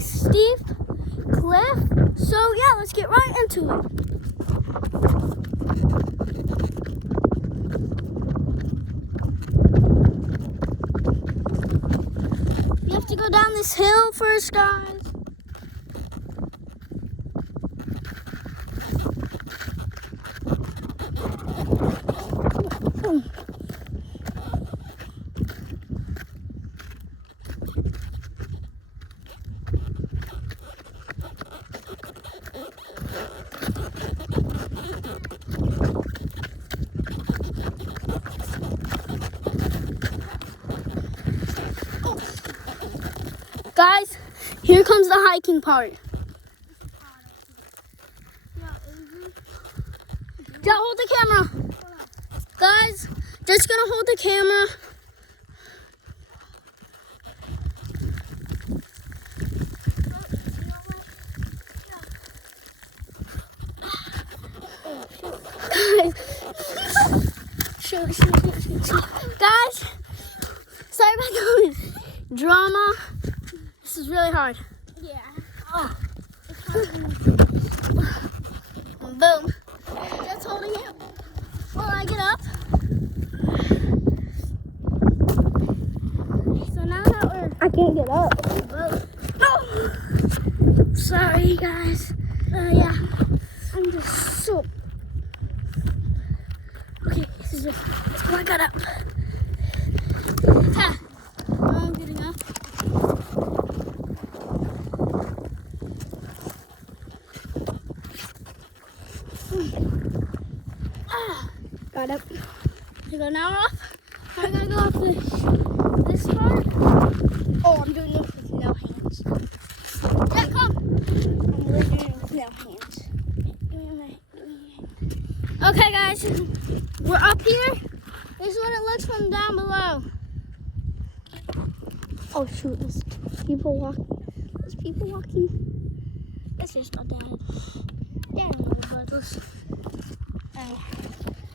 pretty steep cliff. So yeah, let's get right into it. You have to go down this hill first, guys. Guys, here comes the hiking part. Just hold the camera. Guys, just gonna hold the camera. Guys, shoot. Guys, sorry about the drama. This is really hard. Yeah. Oh. Boom. Just holding it while I get up. So now that I can't get up. No. Sorry, guys. Yeah. I'm just so. Okay, this is it. Let's go. I got up. Ha. I'm getting up. Got up. I go now off. I gotta go up this part. Oh, I'm doing this with no hands. Yeah, come. I'm really doing it with no hands. Okay, guys, we're up here. This is what it looks from down below. Oh shoot, there's people walking. There's people walking. That's just my dad. Dad and little brothers.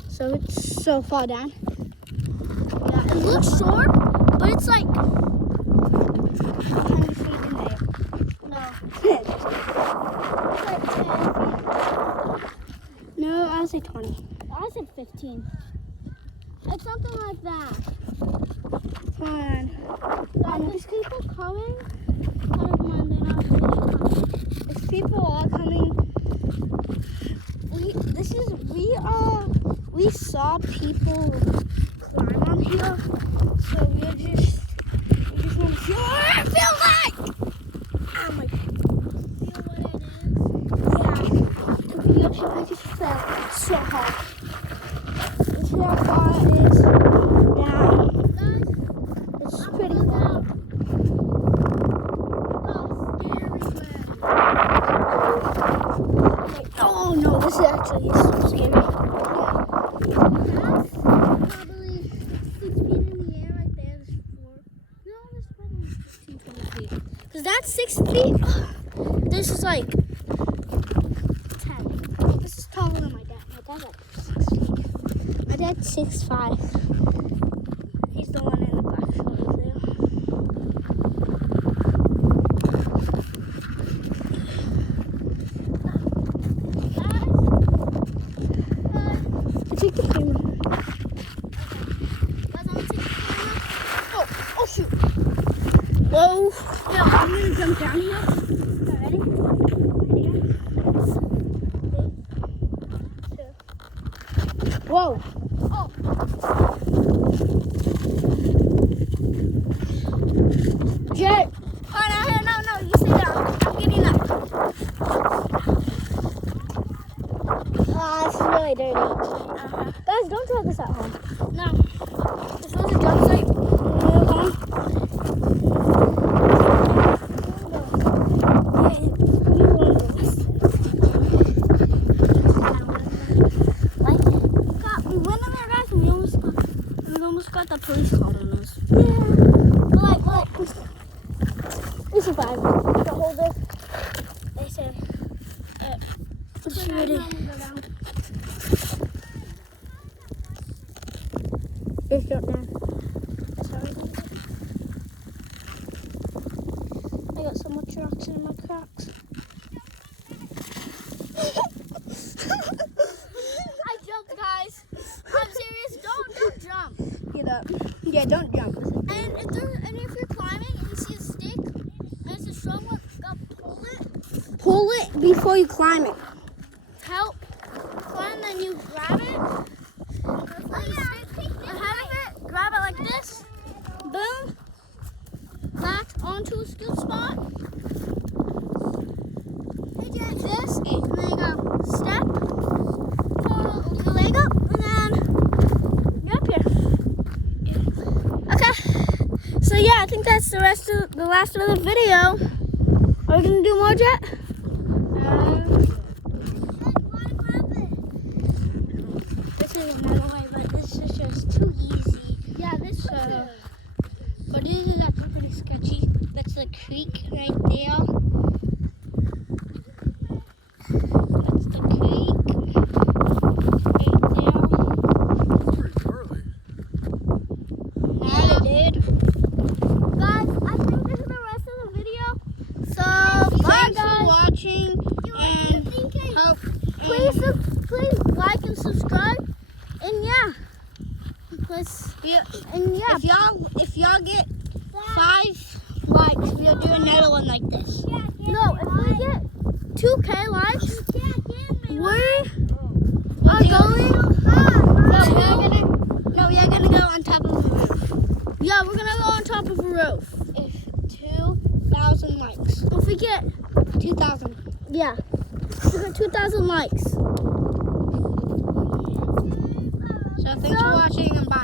So it's so far down. Yeah, it looks short, but it's like 100 feet in there. no. It's Like 10 feet. No, I would say 20. I said 15. It's something like that. Come on. Guys, there's people coming. Oh, come on, they're not coming. There's people all coming. We saw people climb on here, so we just want to see what it feels like. Oh my! Feel what it is? Yeah, the video I just felt so hard. This is how far it is down. Guys, It's I'm pretty going far. down. Oh, scary man. Oh no, this is actually so scary. That's probably 6 feet in the air right there. There's 4. No, there's probably 15, 20 feet. Because that's 6 feet. This is like 10. This is taller than my dad. My dad's like 6 feet. My dad's 6'5". He's the one in the black shirt there. Take the camera. Oh shoot. Whoa. Yeah, I'm going to jump down here. Ready? Whoa. Oh. Jet. Oh, no. You sit down. I'm getting up. It's really dirty. Guys, don't try this at home. No. This was a jump site. Got the police called on us. Yeah. But we survived. To hold this. They said, It's ready. Just jump down. I got so much rocks in my cracks. I jumped, guys. I'm serious. Don't jump. Get up. Yeah, don't jump. And if you're climbing and you see a stick and it's a strong one, pull it. Pull it before you climb it. Help climb, then you grab it. Ahead of it, grab it like this. Boom. Back onto a good spot. Like this, and then you go step, pull your leg up, and then you're up here. Okay. So yeah, I think that's the last of the video. Are we gonna do more, Jet? This is another way, but this is just too easy. Yeah, this So, but this is actually pretty sketchy. That's the creek right there. That's the creek right there. Pretty early. Not it, dude. Guys, I think this is the rest of the video. So, bye Thanks for guys. watching, and hope. Please like and subscribe. And yeah. Yeah. And yeah. If y'all get 5 likes, we'll do another one like this. No, if we get 2K likes, we We'll are do- going. we are gonna go on top of the roof. Yeah, we're gonna go on top of a roof. If 2,000 likes. If we get 2,000. Yeah. 2,000 likes. So thanks for watching, and bye.